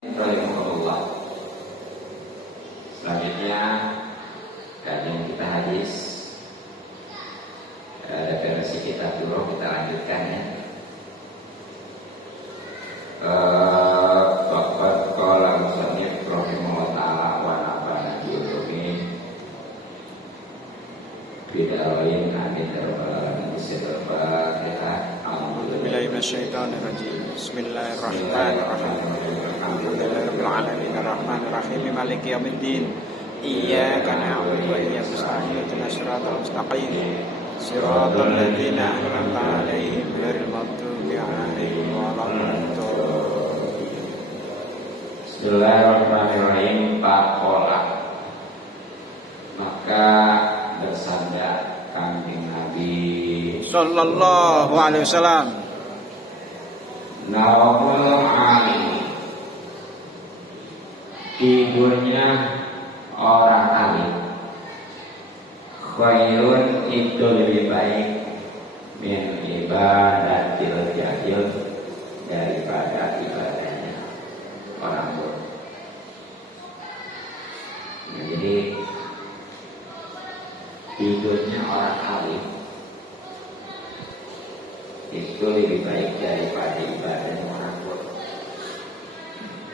Rahimahullah. Selanjutnya kajian kita hadis. Ada versi kita dulu, kita lanjutkan ya. Bapak qala musannif rahimahullah ta'ala wa nafa'ana bi ulumi bid'ain amin rabbal Al-Fatihah. Billahi minasyaitonir rajim. Bismillahirrahmanirrahim. Alhamdulillahirabbil alamin arrahmanir rahim maliki yaumiddin. Iyyaka na'budu wa iyyaka nasta'in ihdinas siratal mustaqim. Siratal ladzina an'amta 'alaihim ghairil maghdubi 'alaihim waladdallin. Bismillahirrahmanirrahim. Faqala, maka bersabda Kanjeng Nabi sallallahu alaihi wasallam, Nawabul alim, tidurnya orang alim, khairun itu lebih baik min ibadatil jahil, daripada ibadahnya orang bodoh. Nah, jadi tidurnya orang alim itu lebih baik daripada ibadahnya orang bodoh.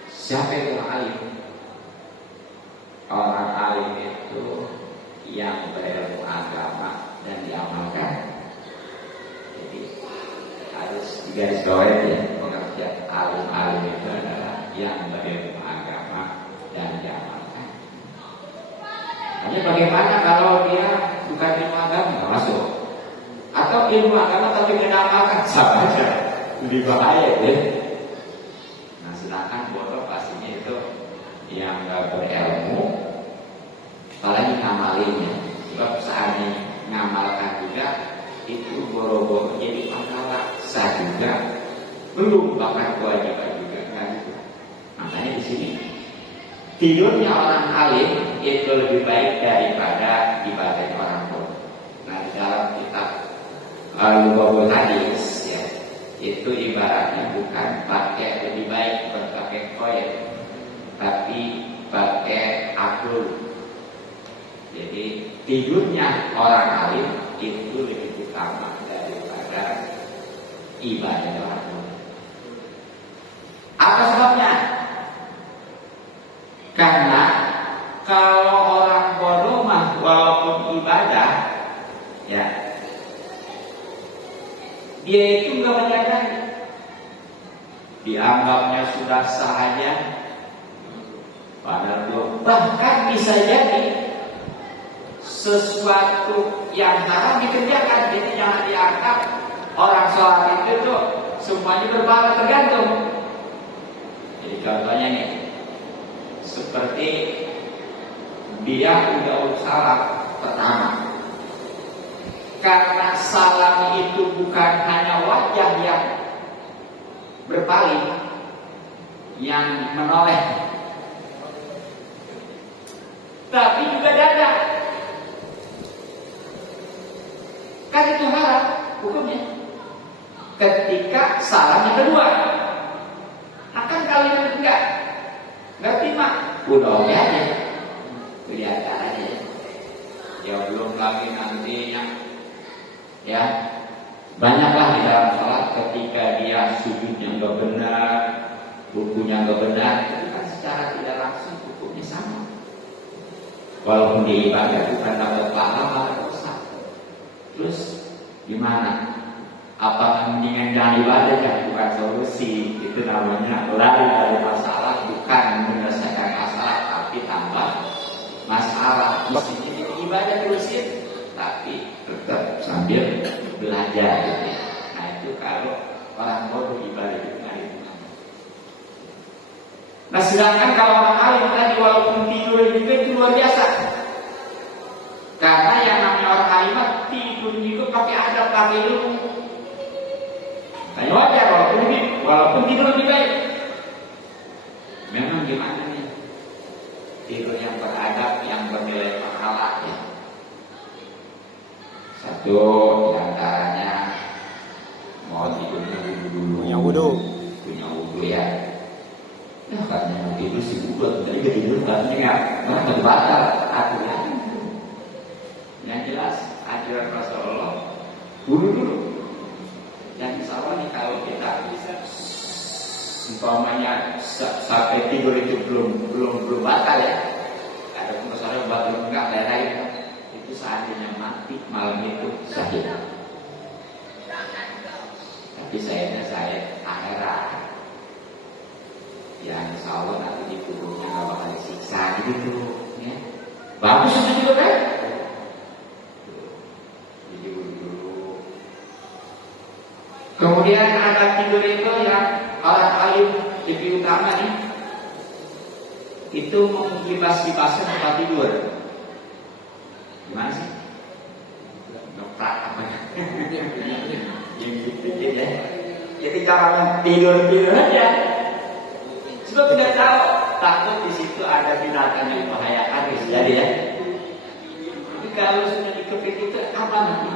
Siapa yang alim? Orang alim itu yang berilmu agama dan diamalkan. Jadi harus digarisbawahi ya, pengertian alim itu adalah yang berilmu agama dan diamalkan. Hanya bagaimana kalau dia bukan ilmu agama, nggak masuk. Atau ilmu agama tapi tidak amalkan, sama aja, lebih bahaya ya. Nah, sedangkan bodoh pastinya itu yang nggak berilmu, apalagi ngamalinnya. Sebab seandainya ngamalkan juga itu boro-boro jadi pahala, sah juga, belum bahkan kewajiban juga kan. Makanya di sini tidurnya orang alim itu lebih baik daripada ibadah orang bodoh. Nah, di dalam kitab Al-Lubabul Hadis ya, itu ibaratnya bukan pakai lebih baik, bukan pakai koin, tapi pakai akul. Jadi tidurnya orang alim itu lebih utama daripada ibadah orang bodoh. Apa sebabnya? Karena kalau orang bodoh mah walaupun ibadah ya, dia itu nggak menyadari, dianggapnya sudah sahaja, padahal belum. Bahkan bisa jadi sesuatu yang haram dikerjakan. Jadi jangan dianggap orang sholat itu tuh semuanya berpahala, tergantung. Jadi contohnya nih, seperti dia udah salam pertama. Karena salam itu bukan hanya wajah yang berpaling, yang menoleh, tapi juga dada. Kan itu haram hukumnya. Ketika salam yang kedua, akan kalau yang enggak terima, udah oke aja, kelihatan aja. Ya belum lagi nantinya. Ya, banyaklah di dalam sholat ketika dia sujudnya nggak benar, rukunya nggak benar, itu kan secara tidak langsung hukumnya sama. Walaupun dia ibadah bukan dapat pahala, malah dosa. Terus gimana? Apa mendingan jangan ibadah? Kan bukan solusi. Itu namanya lari dari masalah, bukan menyelesaikan masalah, tapi tambah masalah. Di sini ibadah terusin, tapi tetap sambil belajar gitu ya. Nah itu kalau orang bodoh ibadah itu alim. Nah sedangkan kalau orang alim tadi walaupun tidur juga itu luar biasa. Karena yang namanya orang alim tidur juga pakai adab, pakai ilmu. Nah wajar walaupun tidur lebih baik. Memang gimana nih? Tidur yang beradab, yang bernilai pahala ya. Satu diantaranya mau tidurnya dulu, punya wudu ya. Makanya mau tidur sibuk, tadi ketidur tapi nggak batal aturan. Yang jelas ajaran Rasulullah dulu. Yang insya Allah nih kalau kita umpamanya sampai tidur itu belum batal ya. Ada masalah batal enggak lain-lain. Itu seandainya mati malam itu sahih. Tapi saya akhirat. Ya insya Allah nanti di kuburnya nggak bakal disiksa gitu ya. Bagus itu juga kan? Jadi dulu. Kemudian ada tidur itu yang orang alim TV utama nih, itu mengkibas-kibaskan tempat tidur. Gimana sih? Ngeprak apa ya? Yang gitu ya. Jadi jangan tidur aja. Sebab tidak tahu, takut di situ ada binatang yang membahayakan bisa jadi ya. Tapi kalau sudah dikepit itu apa nanti?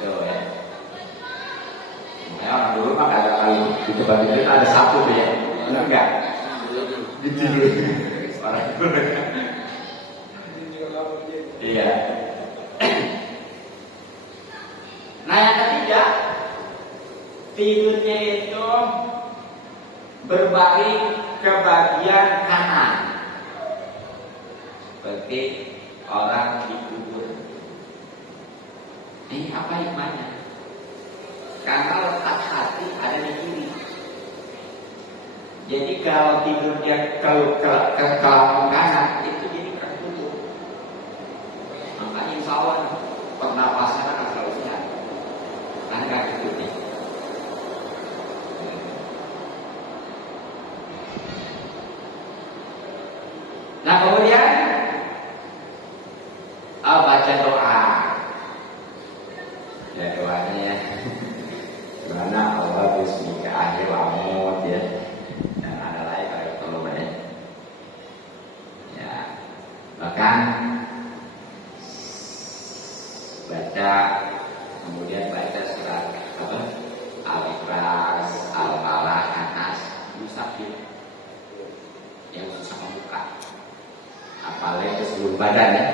Tuh ya. Makanya orang dulu mah ada kalau di tempat itu ada satu tuh ya. Benar enggak? Ditidur. Orang dulu. Iya. Nah yang ketiga, tidurnya itu berbaring ke bagian kanan seperti orang dikubur. Ini apa hikmahnya? Karena letak hati ada di kiri. Jadi kalau tidurnya ke kanan itu jadi tertutup. Makanya insya Allah pernapasan akan selalu sehat. Karena nggak ketutupnya. Nah kemudian baca doa. Ya doanya ya. Gimana Allah bismika akhir amut ya. Dan ada lain kalau perlu ya. Ya. Bahkan baca kemudian baca surat apa? Al-Ikhlas, Al-Falaq, An-Nas, Musafir. Yang susah membuka. Apalagi sebelum badan ya.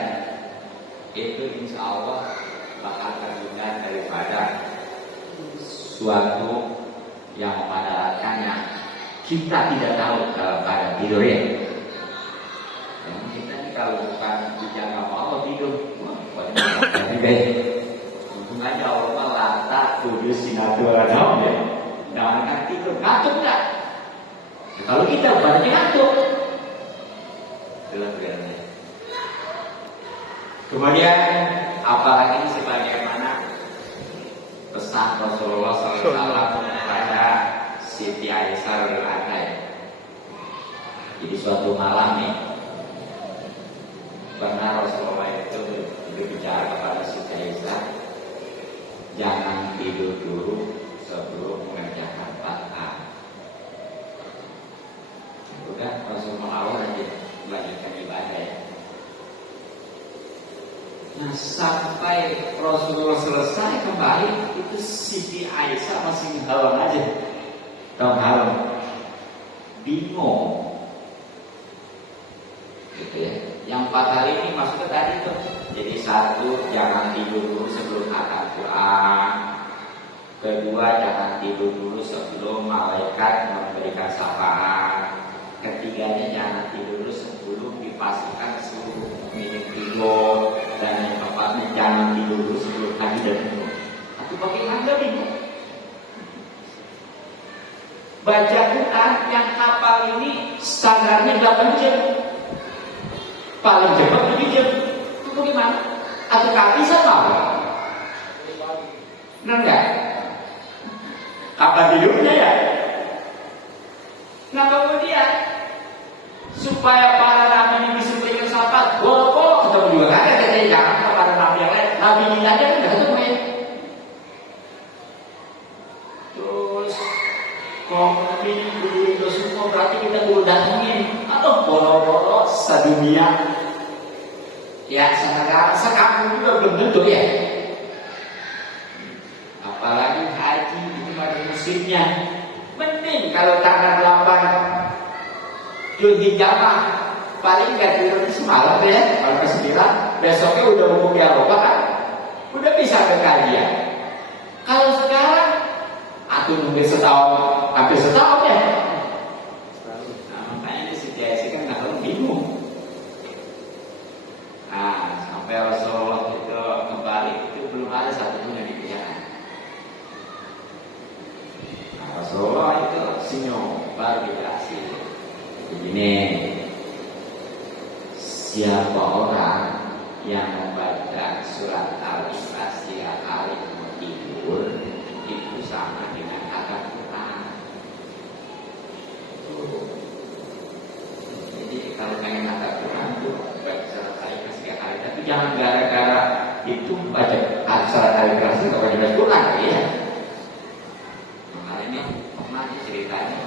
Itu insya Allah bakal terhindar daripada suatu yang memadaratkannya kita tidak tahu dalam keadaan tidur ya. Dan kita ini kalau bukan dijaga Allah tidur, wah untung aja Allah lata kudus sinaturanam ya. Jangan kan tidur ngantuk nggak? Nah, kalau kita bukannya ngantuk, itulah bedanya. Kemudian apalagi sebagaimana pesan Rasulullah SAW kepada Siti Aisyah radhiyallahu. Jadi suatu malam nih pernah Rasulullah itu berbicara kepada Siti Aisyah, jangan tidur dulu sebelum mengerjakan taat. Udah Rasulullah aja melanjutkan ibadah ya. Nah sampai Rasulullah selesai kembali itu Siti Aisyah masih halang aja, halang, bingung, gitu ya. Yang 4 hari ini maksudnya tadi tuh, jadi satu jangan tidur dulu sebelum khatam Quran, kedua jangan tidur dulu sebelum malaikat memberikan syafaat, ketiganya jangan tidur dulu sebelum dipastikan seluruh milik tidur. Dan yang keempatnya jangan tidur dulu sebelum haji dan umroh. Atau bagaimana bingung? Baca Quran yang hafal ini standarnya 8 jam, paling cepat 7 jam. Itu bagaimana? Atau nggak bisa tahu? Benar nggak? Kapan tidurnya ya? Nah kemudian supaya para nabi ini bisa memberikan syafaat, boleh ketemu juga kan? Katanya jangan kepada nabi yang lain. Nabi kita aja nggak ketemu ya. Terus komedi itu semua berarti kita perlu datangin atau boro-boro sedunia. Ya sekampung juga belum tentu ya. Apalagi haji itu pada musimnya. Mending kalau tanggal 8 Zulhijjah paling nggak tidur semalam ya, kalau ke 9 besoknya udah umum di Eropa kan, udah bisa ke kajian. Kalau sekarang aku nunggu setahun, hampir setahun ya. Nah, makanya di situasi kan nggak tahu bingung. Nah, sampai Rasulullah itu kembali itu belum ada satupun yang dikerjakan. Nah, Rasulullah itu senyum baru dikasih. Begini, siapa orang yang membaca surat Al-Ikhlas setiap kali mau tidur itu sama dengan akan Quran. Jadi kalau pengen akan Quran itu baca surat Al-Ikhlas setiap kali, tapi jangan gara-gara itu baca surat Al-Ikhlas itu nggak baca Quran ya. Nah, ini pernah ceritanya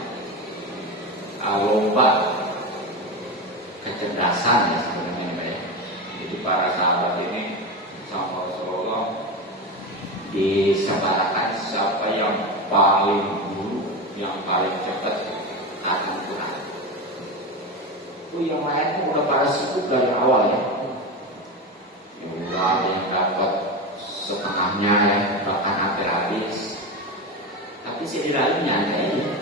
lomba kecerdasan ya sebenarnya ya. Jadi para sahabat ini sama Rasulullah disebarakan siapa yang paling dulu, yang paling cepat akan Quran. Yang lain pun udah pada sibuk dari awal ya. Yang udah ada yang dapat setengahnya ya, bahkan hampir habis. Tapi si lain nyantai aja.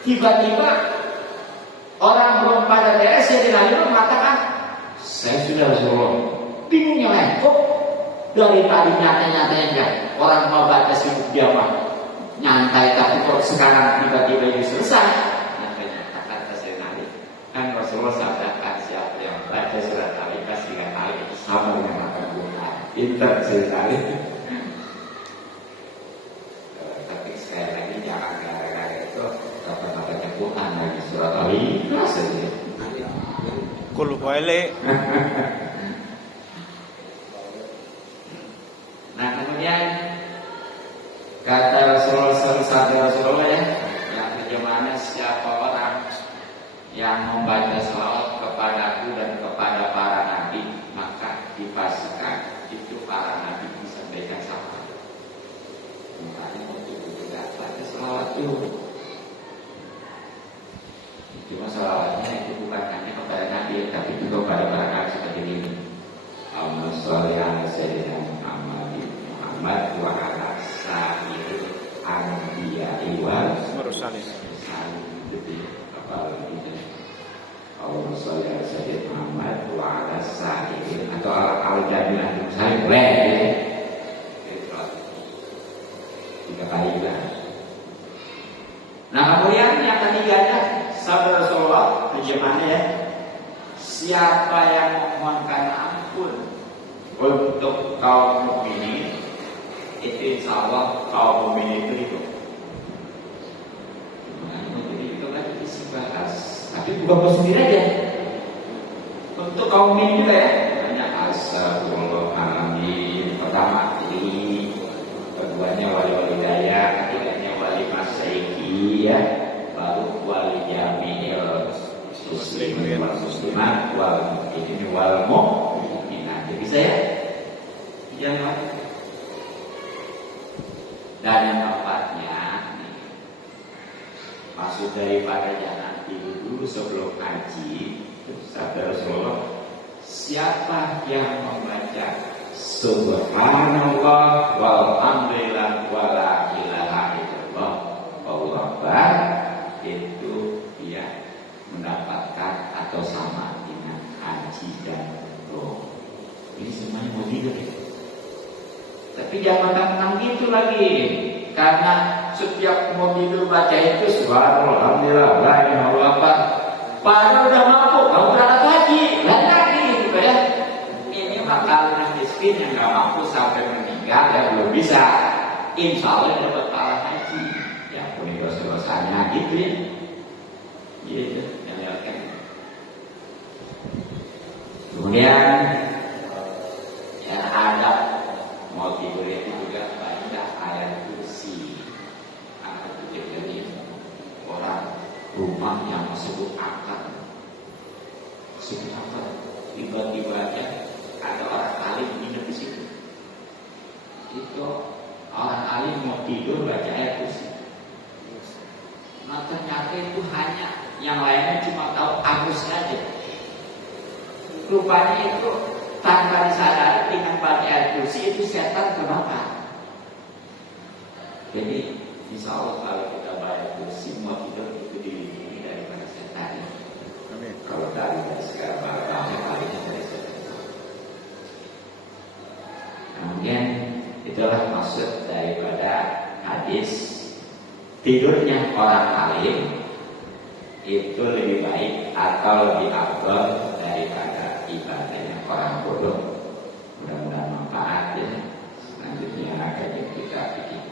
Tiba-tiba orang belum pada beres ya lalu mengatakan, saya sudah Rasulullah. Bingung yang lain, kok dari tadi nyantai-nyantai orang mau baca sibuk dia mah nyantai, tapi kok sekarang tiba-tiba ini selesai. Nyatanya kata saya nanti kan Rasulullah sampaikan siapa yang baca surat Al-Ikhlas 3 kali sama dengan makan bunga. Pintar sekali. Tapi sekali lagi jangan gara-gara itu kata-kata Tuhan lagi surat Al-Ikhlas saja. Kul huwaile. Nah kemudian kata Rasulullah ya, yang terjemahannya siapa orang yang membaca salawat kepadaku dan kepada para nabi, maka dipastikan itu para nabi disampaikan sama. Makanya untuk tidak baca salawat itu. Cuma salawatnya itu bukan hanya kepada Nabi, tapi juga kepada para nabi seperti ini. Allahumma sholli ala sayyidina Muhammad wa ala sayyidil anbiya'i wal Mursalin. Allahumma sholli ala sayyidina Muhammad wa ala sayyidil atau al-jami'ah saya boleh. Tiga kali lah. Nah kemudian yang ketiganya sabda Rasulullah terjemahannya ya, siapa yang memohonkan ampun untuk kaum mukminin itu insya Allah kaum mukminin itu hidup. Jadi itu kan isi bahas, tapi bukan buat sendiri aja. Untuk kaum mukminin juga ya, hanya astagfirullahaladzim pertama, jadi keduanya wali daya, ketiganya wali masyayikhi ya, baru wali jami'il muslimin wal muslimat wal mu'minin wal mu'minat. Jadi saya jangan. Dan yang keempatnya maksud daripada jangan tidur dulu sebelum haji, sabda Rasulullah, siapa yang membaca subhanallah walhamdulillah wala ilaha illallah wallahu akbar, itu dia mendapatkan atau sama dengan haji dan umroh. Ini semuanya mau tidur ya. Tapi jangan tenang gitu lagi, karena setiap mau tidur baca itu subhanallah alhamdulillah la ilaha illallah, padahal udah mampu kamu berangkat haji dan lagi gitu ya. Ini makalah miskin yang nggak mampu sampai meninggal ya belum bisa, insya Allah dapat pahala haji. Ya pun dosa-dosanya gitu ya. Gitu yang dilakukan. Kemudian ya ada mau tidur itu juga banyak ayat kursi. Anak kecil jadi orang rumah yang sebut akad, tiba-tiba aja ada orang alim nginep di situ. Itu orang alim mau tidur baca ayat kursi. Nah ternyata itu hanya yang lainnya cuma tahu agus saja. Rupanya itu tanpa disadari dengan baca ayat kursi itu setan terbakar. Jadi insya Allah kalau kita baca kursi mau tidur itu dilindungi daripada setan. Amin. Kalau dari sekarang baca kalinya dari setan. Kemudian itulah maksud daripada hadis tidurnya orang alim itu lebih baik atau lebih afdal daripada ibadahnya orang bodoh. Mudah-mudahan manfaat ya. Selanjutnya akan kita pikirkan.